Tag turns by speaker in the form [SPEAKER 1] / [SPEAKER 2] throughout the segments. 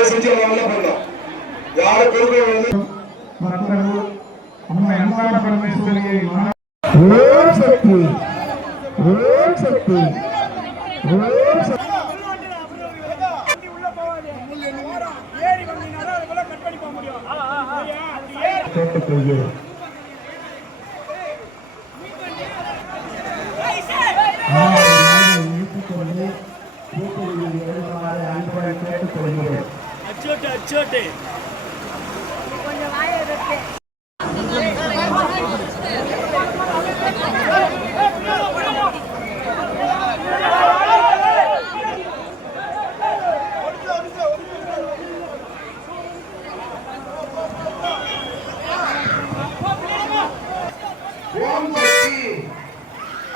[SPEAKER 1] தயவு செஞ்சு
[SPEAKER 2] அவங்க என்ன பண்ணலாம்
[SPEAKER 3] அச்சோட்டு அச்சோட்டு
[SPEAKER 4] கொஞ்சம் வெட்டு
[SPEAKER 2] சக்தி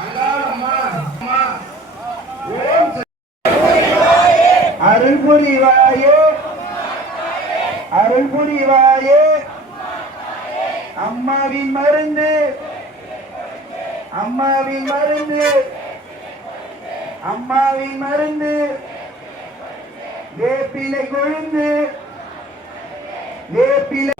[SPEAKER 2] அல்லாஹ் அம்மா ஓம் அருள் புரிவாயே அம்மாவின் மருந்து. அம்மாவின் மருந்து. அம்மாவின் மருந்து. வேப்பிலை கொழுந்து. வேப்பிலை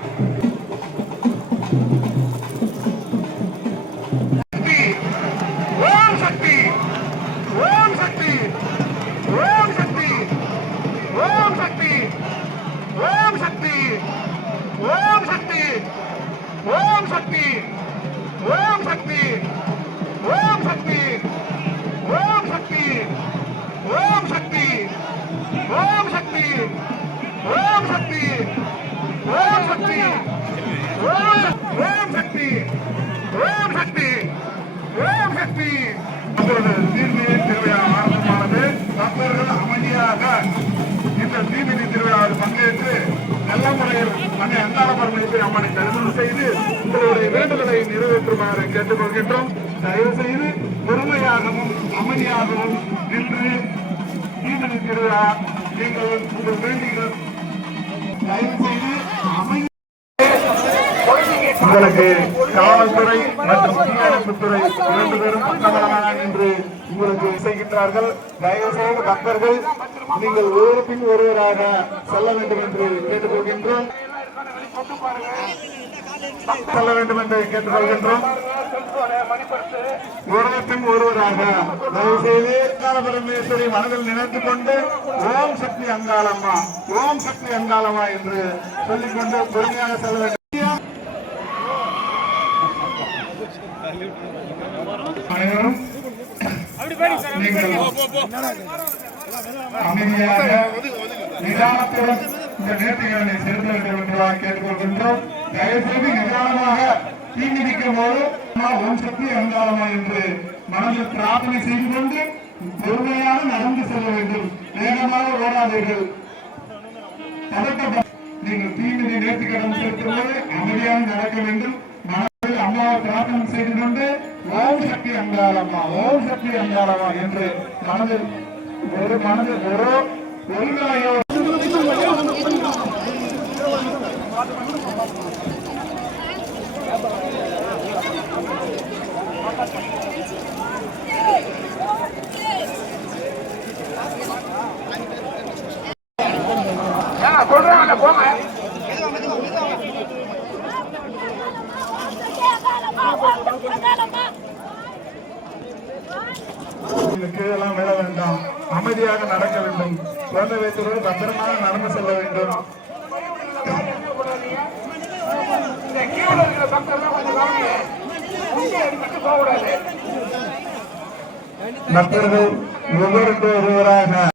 [SPEAKER 2] அமைதியாக இந்த தீமிதி திருவிழாவில் பங்கேற்று நல்ல முறையில் அன்னை அங்காள அம்மனை தரிசனம் செய்து உங்களுடைய வேண்டுதலை நிறைவேற்றுமாறு கேட்டுக்கொள்கின்றோம். தயவு செய்து பொறுமையாகவும் அமைதியாகவும் நின்று தீமிதி திருவிழா நீங்கள் உங்கள் வேண்டிகள் தயவு செய்து அமைதி உங்களுக்கு காவல்துறை மற்றும் தீயணைப்புத்துறை இரண்டு பேரும் பக்கபலமாக என்று உங்களுக்கு செய்கின்றார்கள் தயவு செய்து பக்தர்கள் நீங்கள் ஒரு பின் ஒருவராக செல்ல வேண்டும் என்று கேட்டுக்கொள்கின்றோம். செல்ல வேண்டும் என்று கேட்டுக்கொள்கின்றோம். ஒருவத்தின் ஒருவராக தயவு செய்து பரமேஸ்வரி மனதில் நினைத்துக் கொண்டு ஓம் சக்தி அங்காளம்மா ஓம் சக்தி அங்காளம்மா என்று சொல்லிக்கொண்டு பொறுமையாக செல்ல வேண்டும். அனைவரும் அமைதியாக நிதானத்துடன் இந்த நேர்த்திகளை செலுத்த வேண்டும் என்றுதான் கேட்டுக்கொள்கின்றோம். தயவுசெய்து நிதானமாக தீங்கி நிற்கும் போது ஒன் சக்தி இருந்தாலுமா என்று மனதில் பிரார்த்தனை செய்து கொண்டு பொறுமையாக நடந்து செல்ல வேண்டும். வேகமாக ஓடாதீர்கள். பதட்டப்பட நீங்கள் தீமிதி நேர்த்திக்கடன் செலுத்தும்போது அமைதியாக நடக்க வேண்டும். அங்காரமா ஓம் சக்தி அங்காரமா என்று மனதில் ஒரு மனதில் சொல்றாங்க போங்க இந்த கீழெல்லாம் விழ வேண்டாம். அமைதியாக நடக்க வேண்டும். குழந்தை வைத்தவர்கள் பத்திரமாக நடந்து செல்ல வேண்டும். பக்தர்கள் ஒவ்வொருக்கு ஒருவராக